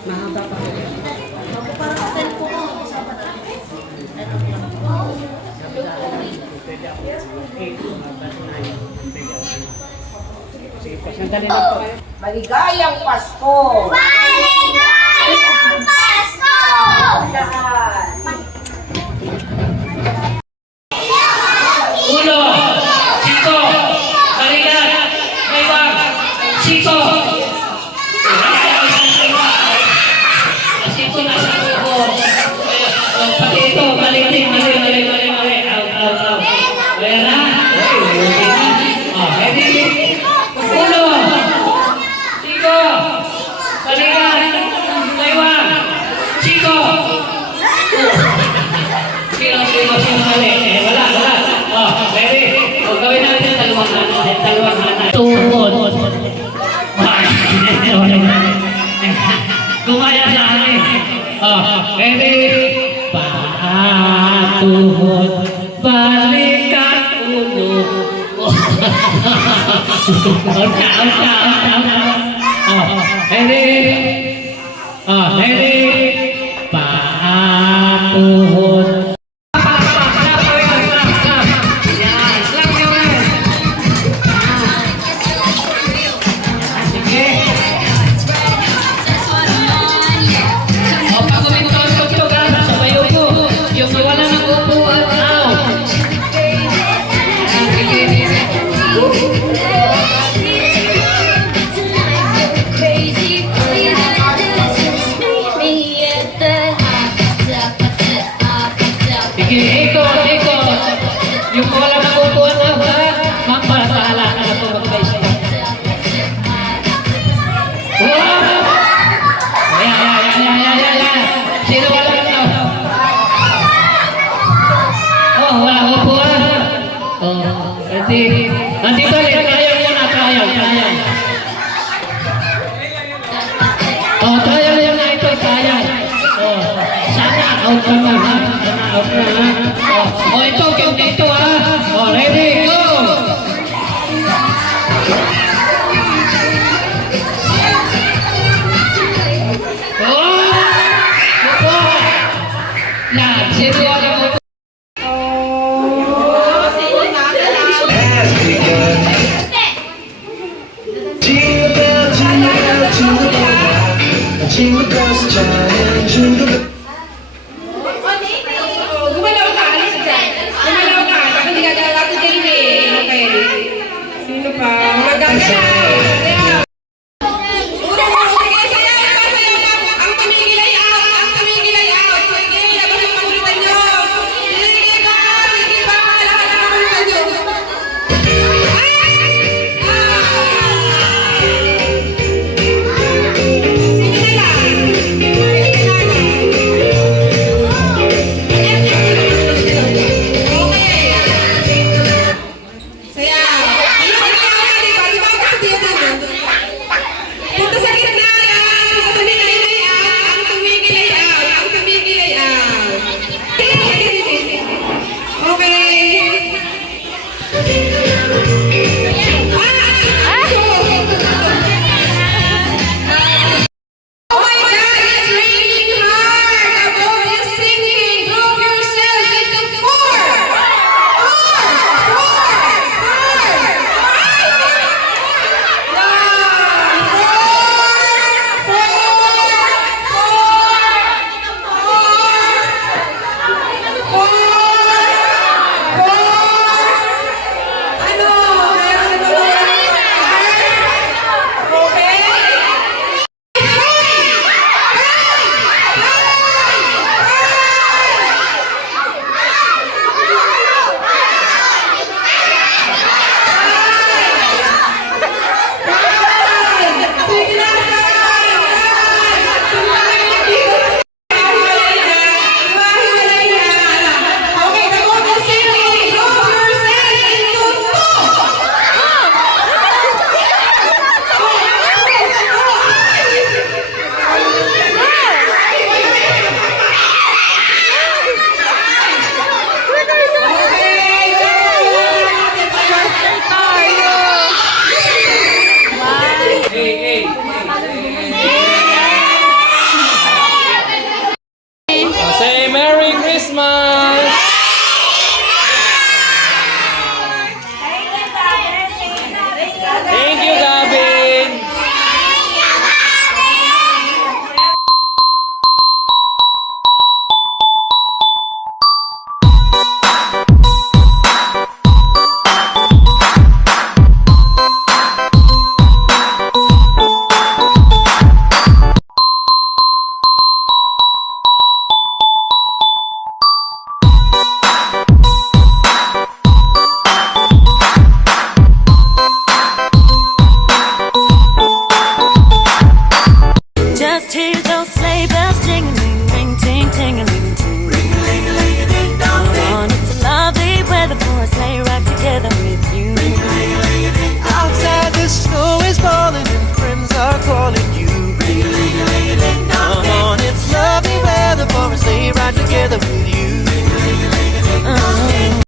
Mahaba pa. Ako parang cellphone ko. Kasama na. Sige po, sandali lang po kayo. Maligayang Pasko! Maligayang Pasko! Lahat! Uno, sito, balikan, maybang, sito. Sito na sa ko. Pati ito, mali. Out. Ayan na. Ready? Uno, sito, balikan, maybang, sito. Sino mali? Wala. Ready? Gawin natin dalawang hanay. Tuhod. Gumaya sa akin. Ready? Tuhod. Balikan ulo. Ready? Ready? Tuhod. Ikot. Yung wala na upuan na ba? Mampasala ka na ito mag-base. Wow! Ayan. Sino wala na ito? Oh, wala upuan. Oh, nandito ulit. Trial muna. Oh, trial yan na ito. Oh, sana out ka na ha. Oh, ito, dito ha. Oh, ready, go! Oh! Opo! Yan, sino wala mo? Jingle bells, jingle bells, jingle bells, jingle bells.